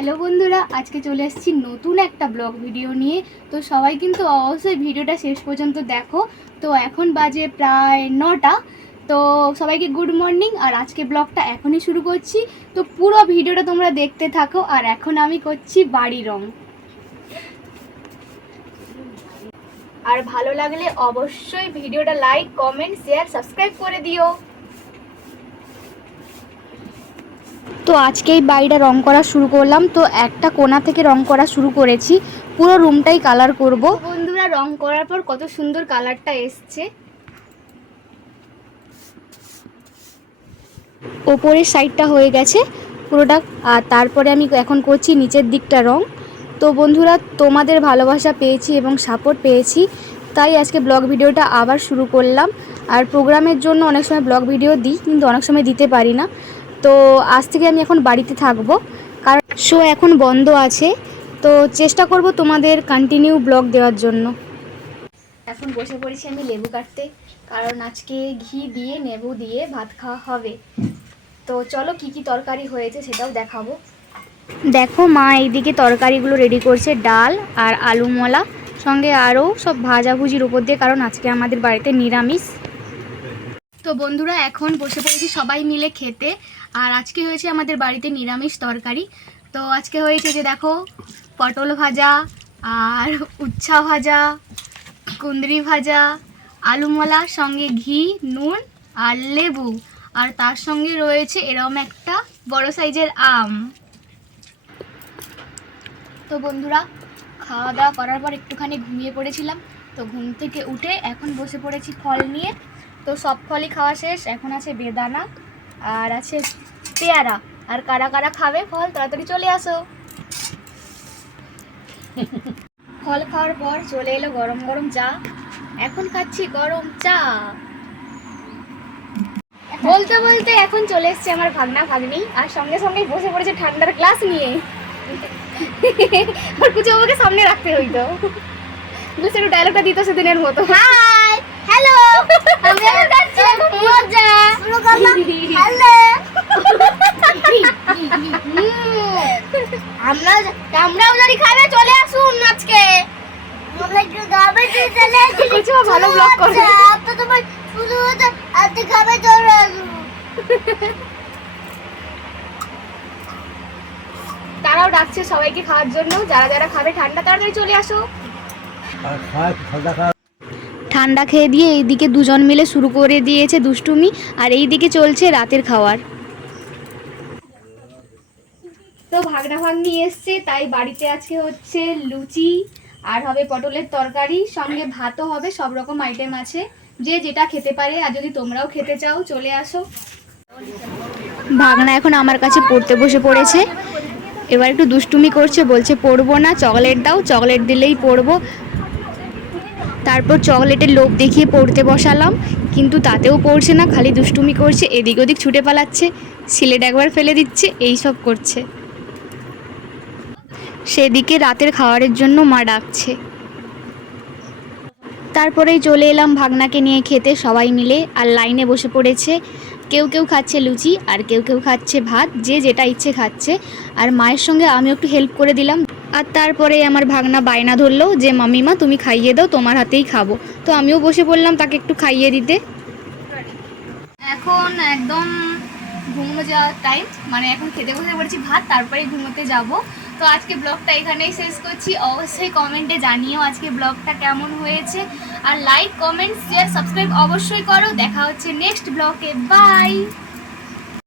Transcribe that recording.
Hello বন্ধুরা, আজকে চলে এসেছি নতুন একটা ব্লগ ভিডিও নিয়ে। তো সবাই কিন্তু অবশ্যই ভিডিওটা শেষ পর্যন্ত দেখো। তো এখন বাজে প্রায় নটা। তো সবাইকে গুড মর্নিং, আর আজকে ব্লগটা এখনই শুরু করছি। তো পুরো ভিডিওটা তোমরা দেখতে থাকো, আর এখন আমি করছি বাড়ি রং। আর ভালো লাগলে অবশ্যই ভিডিওটা লাইক, কমেন্ট, শেয়ার, সাবস্ক্রাইব করে দিও। তো আজকে এই বাড়িটা রং করা শুরু করলাম। তো একটা কোনা থেকে রং করা শুরু করেছি। পুরো রুমটাই কালার করব। বন্ধুরা রং করার পর কত সুন্দর কালারটা এসছে। ওপরের সাইডটা হয়ে গেছে পুরোটা। আর তারপরে আমি এখন করছি নিচের দিকটা রং। তো বন্ধুরা তোমাদের ভালোবাসা পেয়েছি এবং সাপোর্ট পেয়েছি। তাই আজকে ব্লগ ভিডিওটা আবার শুরু করলাম। আর প্রোগ্রামের জন্য অনেক সময় ব্লগ ভিডিও দিই কিন্তু অনেক সময় দিতে পারি না। তো আজ থেকে আমি এখন বাড়িতে থাকব। কারণ শো এখন বন্ধ আছে। তো চেষ্টা করব তোমাদের কন্টিনিউ ব্লগ দেওয়ার জন্য। এখন বসে পড়েছি আমি লেবু কাটতে। কারণ আজকে ঘি দিয়ে নেবু দিয়ে ভাত খাওয়া হবে। তো চলো কি কি তরকারি হয়েছে সেটাও দেখাবো। দেখো মা এইদিকে তরকারিগুলো রেডি করছে, ডাল আর আলু মলা সঙ্গে আরও সব ভাজাভুজির উপর দিয়ে, কারণ আজকে আমাদের বাড়িতে নিরামিষ। তো বন্ধুরা, এখন বসে পড়েছি সবাই মিলে খেতে। আর আজকে হয়েছে আমাদের বাড়িতে নিরামিষ তরকারি। তো আজকে হয়েছে যে দেখো, পটল ভাজা আর উচ্ছা ভাজা কুন্দরি ভাজা, আলু মলা, সঙ্গে ঘি, নুন আর লেবু। আর তার সঙ্গে রয়েছে এরকম একটা বড় সাইজের আম। তো বন্ধুরা খাওয়া দাওয়া করার পর একটুখানি ঘুমিয়ে পড়েছিলাম। তো ঘুম থেকে উঠে এখন বসে পড়েছি ফল নিয়ে। তো সব ফলই খাওয়া শেষ এখন আছে বেদানা আর আছে পেয়ারা। আর কারা কারা খাবে ফল তাড়াতাড়ি চলে আসো। ফল খাওয়ার পর চলে এলো গরম গরম চা। এখন খাচ্ছি গরম চা। বলতে বলতে এখন চলে এসছে আমার ভাগনা ভাগ্নি আর সঙ্গে সঙ্গে বসে পড়েছে ঠান্ডার গ্লাস নিয়ে। আর কিছু আমাকে সামনে রাখতে হইতো। একটু ডায়লগটা দিত সেদিনের মতো। হাই হ্যালো আমি এখন যাচ্ছি মজা শুরু করলাম হ্যালো আমরা আমরাও যদি খাবে চলে আসুন আজকে। আমরা একটু গাবে চলে কিছু ভালো ব্লগ করে। তো তোমার শুরু হতে আজকে খাবে চলে আসুন। তারাও ডাকছে সবাইকে খাওয়ার জন্য। যারা যারা খাবে ঠান্ডা তাড়াতাড়ি চলে আসো। ঠান্ডা ঠান্ডা খেয়ে দিয়ে এইদিকে দুজন মিলে শুরু করে দিয়েছে দুষ্টুমি আর এইদিকে চলছে রাতের খাওয়ার। তো ভাগনা ভাগনি এসছে, তাই বাড়িতে আজকে হচ্ছে লুচি আর হবে পটলের তরকারি, সঙ্গে ভাতও হবে, সব রকম আইটেম আছে। যে যেটা খেতে পারে, আর যদি তোমরাও খেতে চাও, চলে আসো। ভাগনা এখন আমার কাছে পড়তে বসে পড়েছে। এবার একটু দুষ্টুমি করছে, বলছে, পড়ব না, চকলেট দাও, চকলেট দিলেই পড়ব। তারপর চকলেটের লোভ দেখিয়ে পড়তে বসালাম, কিন্তু তাতেও পড়ছে না, খালি দুষ্টুমি করছে এদিক ওদিক ছুটে পালাচ্ছে, সিলেট একবার ফেলে দিচ্ছে, এই সব করছে। সেদিকে রাতের খাবারের জন্য মা ডাকছে। তারপরেই চলে এলাম ভাগনাকে নিয়ে খেতে সবাই মিলে, আর লাইনে বসে পড়েছে। কেউ কেউ খাচ্ছে লুচি, আর কেউ কেউ খাচ্ছে ভাত, যে যেটা ইচ্ছে খাচ্ছে। আর মায়ের সঙ্গে আমিও একটু হেল্প করে দিলাম। আর তারপরে আমার ভাগনা বায়না ধরলো যে, মামিমা, তুমি খাইয়ে দাও, তোমার হাতেই খাব। তো আমিও বসে পড়লাম তাকে একটু খাইয়ে দিতে। এখন একদম ঘুমো যাওয়ার টাইম মানে এখন খেতে বসে পড়েছি ভাত তারপরে ঘুমোতে যাব। তো আজকে ব্লগটা এখানেই শেষ করছি। অবশ্যই কমেন্টে জানিও আজকে ব্লগটা কেমন হয়েছে। আর লাইক কমেন্ট শেয়ার সাবস্ক্রাইব অবশ্যই করো। দেখা হচ্ছে নেক্সট ব্লগে। বাই